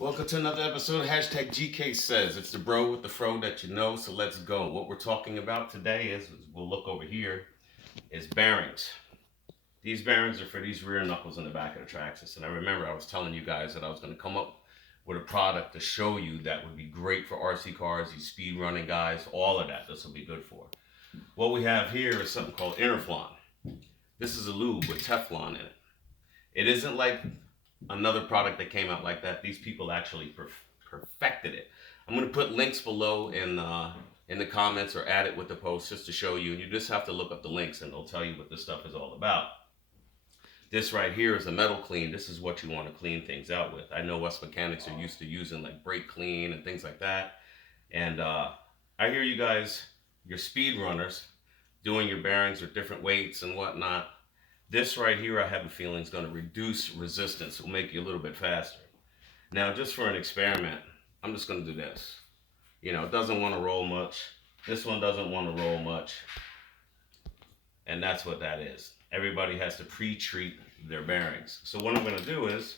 Welcome to another episode of hashtag GKSAYS. It's the bro with the fro that you know, so let's go. What we're talking about today is, we'll look over here, is bearings. These bearings are for these rear knuckles in the back of the traxxas. And I remember I was telling you guys that I was going to come up with a product to show you that would be great for RC cars, these speed running guys, all of that this will be good for. What we have here is something called Interflon. This is a lube with Teflon in it. It isn't like another product that came out like that. These people actually perfected it. I'm going to put links below in the comments or add it with the post just to show you. And you just have to look up the links and they'll tell you what this stuff is all about. This right here is a metal clean. This is what you want to clean things out with. I know us mechanics are used to using like brake clean and things like that. And I hear you guys, your speed runners, doing your bearings with different weights and whatnot. This right here, I have a feeling is going to reduce resistance. It will make you a little bit faster. Now, just for an experiment, I'm just going to do this. You know, it doesn't want to roll much. This one doesn't want to roll much. And that's what that is. Everybody has to pre-treat their bearings. So what I'm going to do is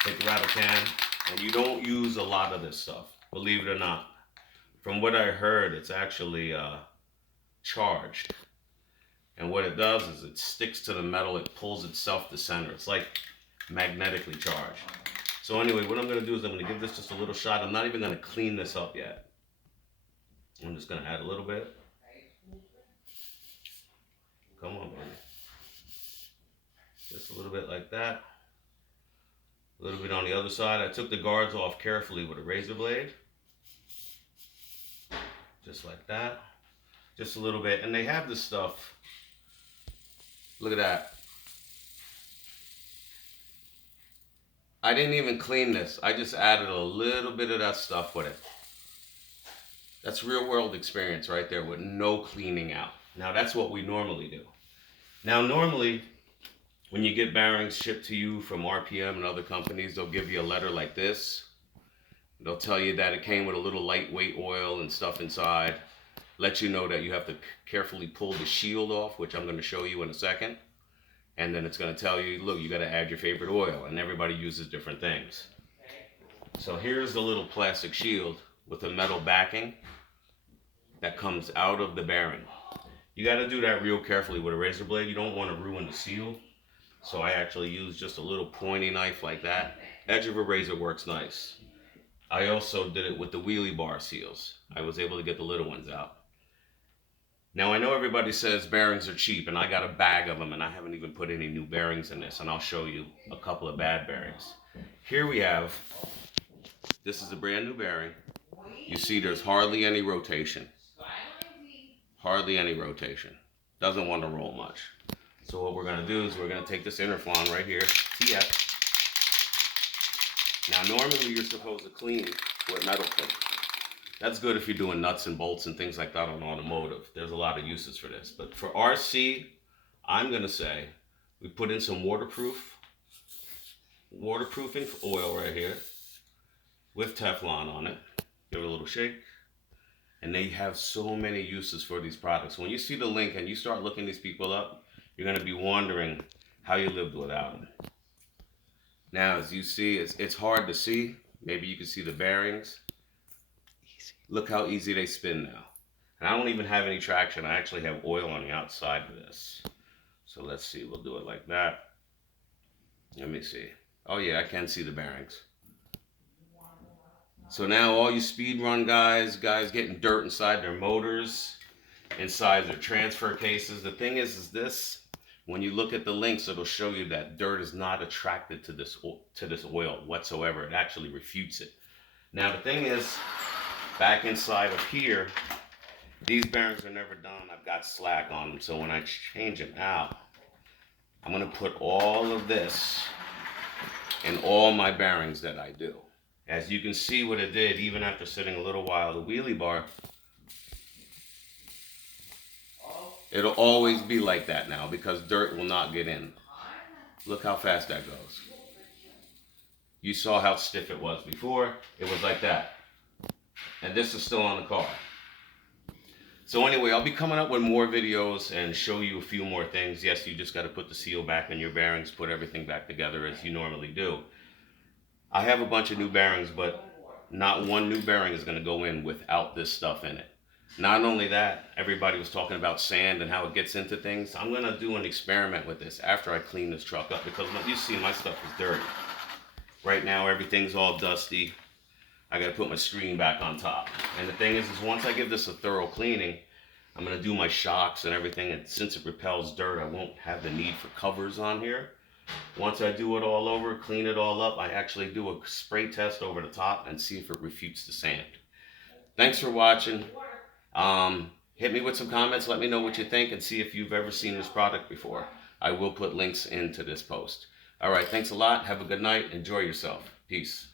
take a rattle can, and you don't use a lot of this stuff, believe it or not. From what I heard, it's actually charged. And what it does is it sticks to the metal, it pulls itself to center. It's like magnetically charged. So anyway, what I'm going to do is I'm going to give this just a little shot. I'm not even going to clean this up yet. I'm just going to add a little bit. Come on, baby. Just a little bit like that. A little bit on the other side. I took the guards off carefully with a razor blade. Just like that. Just a little bit. And they have this stuff. Look at that. I didn't even clean this. I just added a little bit of that stuff with it. That's real world experience right there with no cleaning out. Now that's what we normally do. Now normally when you get bearings shipped to you from RPM and other companies, they'll give you a letter like this. They'll tell you that it came with a little lightweight oil and stuff inside. Let you know that you have to carefully pull the shield off, which I'm going to show you in a second. And then it's going to tell you, look, you got to add your favorite oil. And everybody uses different things. So here's the little plastic shield with a metal backing that comes out of the bearing. You got to do that real carefully with a razor blade. You don't want to ruin the seal. So I actually use just a little pointy knife like that. Edge of a razor works nice. I also did it with the wheelie bar seals. I was able to get the little ones out. Now I know everybody says bearings are cheap, and I got a bag of them, and I haven't even put any new bearings in this, and I'll show you a couple of bad bearings. Here we have, this is a brand new bearing. You see there's hardly any rotation. Hardly any rotation. Doesn't want to roll much. So what we're going to do is we're going to take this Interflon right here, TF. Now normally you're supposed to clean with metal clean. That's good if you're doing nuts and bolts and things like that on automotive. There's a lot of uses for this. But for RC, I'm going to say we put in some waterproofing oil right here with Teflon on it. Give it a little shake. And they have so many uses for these products. When you see the link and you start looking these people up, you're going to be wondering how you lived without them. Now, as you see, it's hard to see. Maybe you can see the bearings. Look how easy they spin now. And I don't even have any traction. I actually have oil on the outside of this. So let's see. We'll do it like that. Let me see. Oh yeah, I can see the bearings. So now all you speed run guys getting dirt inside their motors, inside their transfer cases. The thing is this, when you look at the links, it'll show you that dirt is not attracted to this oil whatsoever. It actually refutes it. Now the thing is, back inside of here, these bearings are never done. I've got slack on them. So when I change them out, I'm going to put all of this in all my bearings that I do. As you can see what it did, even after sitting a little while, the wheelie bar, it'll always be like that now because dirt will not get in. Look how fast that goes. You saw how stiff it was before. It was like that. And this is still on the car. So anyway, I'll be coming up with more videos and show you a few more things. Yes, you just got to put the seal back in your bearings, put everything back together as you normally do. I have a bunch of new bearings, but not one new bearing is going to go in without this stuff in it. Not only that, everybody was talking about sand and how it gets into things. I'm going to do an experiment with this after I clean this truck up, because you see my stuff is dirty. Right now everything's all dusty. I got to put my screen back on top. And the thing is once I give this a thorough cleaning, I'm going to do my shocks and everything, and since it repels dirt, I won't have the need for covers on here. Once I do it all over, clean it all up, I actually do a spray test over the top and see if it refutes the sand. Thanks for watching. Hit me with some comments, let me know what you think, and see if you've ever seen this product before. I will put links into this post. Alright, thanks a lot. Have a good night. Enjoy yourself. Peace.